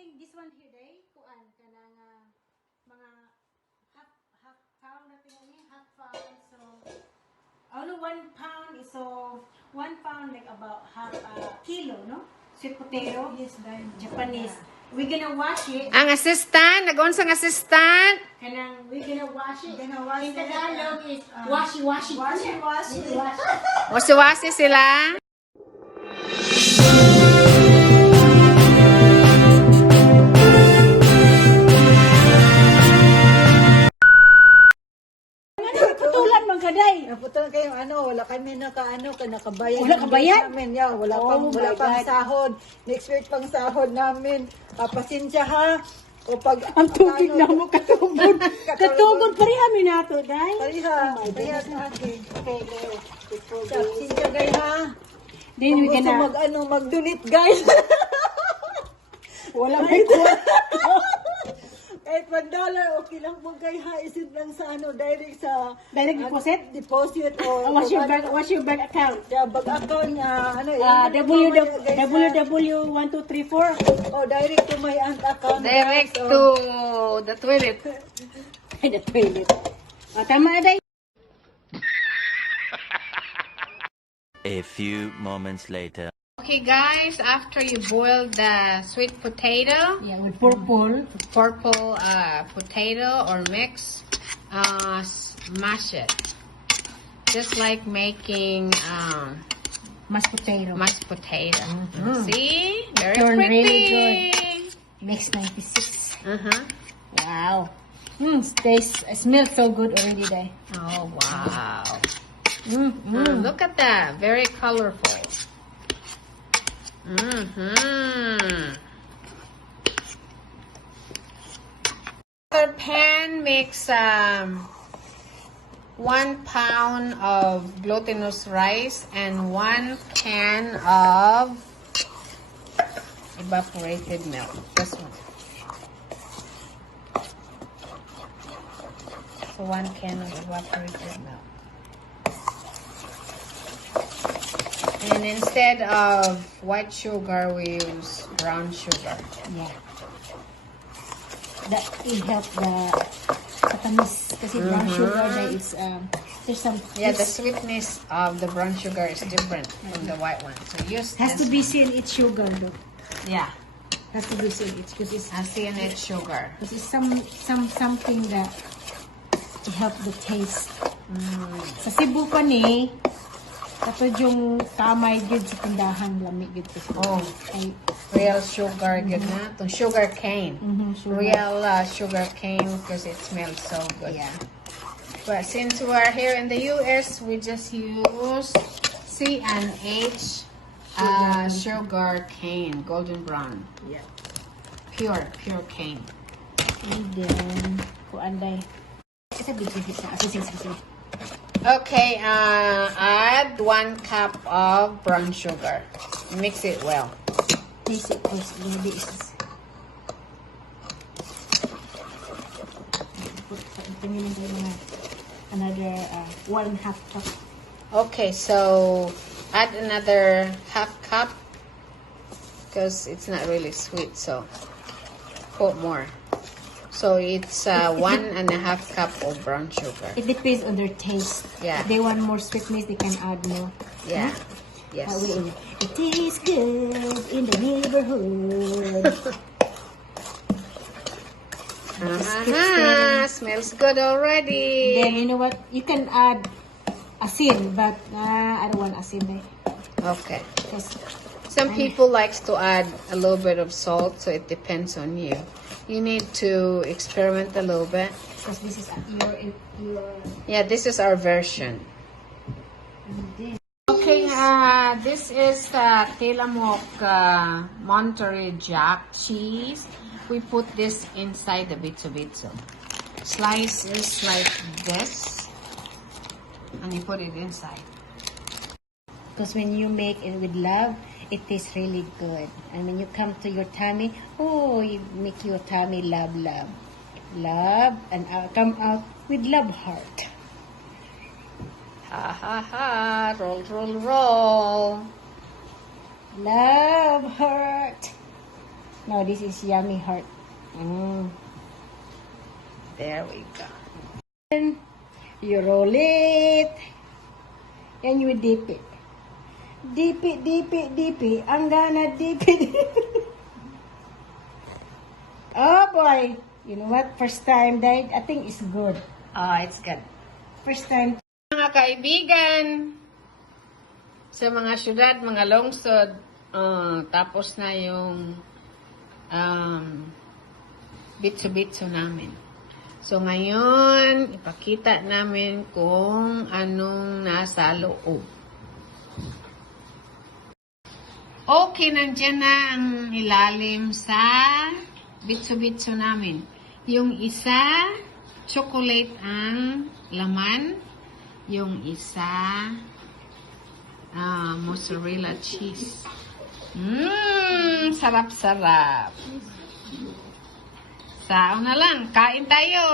think this one here day kuan kanang mga half pound natin ini half pound so only 1 pound is so 1 pound like about half kilo no sweet potato yes Japanese we're gonna wash it ang assistant nag-unsang assistant kanang we're gonna wash it Gonna wash in it. Tagalog is washi wasi-wasi sila. putulan man kaday Naputol kayo wala kami nakabayad. Wala kabayad? Namin, wala pang sahod. Next week pang sahod namin. Pasensya ha. O pag ang tubig na mo katugod pariha nato day Pariha. Pariha natin. Pasensya guys ha. then we Kung gonna gusto mag-donate guys. wala may kuwan Kahit $1, okay lang po guys ha. Isip lang sa direct sa direct deposit o what's your bank account sa bag account www1234 o direct to my aunt account. Direct guys. to the toilet. ay the toilet tama day A few moments later. Okay guys, after you boil the sweet potato, yeah with purple potato or mix, mash it. Just like making mashed potato mashed potato. See? Very Turned pretty. really good. Mix 96 wow smells so good already day Oh wow. Look at that. Very colorful. Other pan makes 1 pound of glutinous rice and 1 can of evaporated milk. This one. So 1 can of evaporated milk. And instead of white sugar, we use brown sugar. yeah that it help the katamis kasi brown sugar day is there's some Yeah, the sweetness of the brown sugar is different from the white one. So use has to this be one. seen it's sugar though Yeah, has to be seen it's because it's cyanide sugar. This is something that to help the taste. Sa Cebu pa ni, katod yung tamay gyud sa tindahan lamig gyud ko. Oh, Ay, real sugar, good na. Itong sugar cane. sugar. Real sugar cane because it smells so good. Yeah. But since we're here in the US, we just use C&H sugar cane, golden brown. Yeah. Pure cane. And then kuanday. Isa big sa Okay, add 1 cup of brown sugar. Mix it well. Taste it first. Maybe is tingin tayo mga another 1/2 cup. Okay, so add another 1/2 cup because it's not really sweet, so put more. So it's 1.5 cup of brown sugar. It depends on their taste. Yeah. If they want more sweetness, they can add more. Yeah. Yes. It tastes good in the neighborhood. Smells good already. Then you know what? You can add asin, but I don't want asin. Okay. Because Some people likes to add a little bit of salt, so it depends on you. You need to experiment a little bit. this is your Yeah, this is our version. Okay, this is Tilamok Monterey Jack cheese. We put this inside the Bitso Bitso. Slices like this, and you put it inside. Because when you make it with love, it tastes really good. And when you come to your tummy, oh, you make your tummy love, and come out with love heart. Ha ha ha! Roll, roll, roll. Love heart. Now, this is yummy heart. There we go. And you roll it. And you dip it. Dip it, dip it, dip it. I'm gonna dip it. Oh boy. You know what? First time, that I think it's good. It's good. First time. Mga kaibigan, sa mga syudad, mga lungsod, tapos na yung bitso-bitso namin. So ngayon, ipakita namin kung anong nasa loob. Okay, nandiyan na ang ilalim sa bitso-bitso namin. Yung isa, chocolate ang laman. Yung isa, mozzarella cheese. Sarap-sarap. Sao na lang, kain tayo!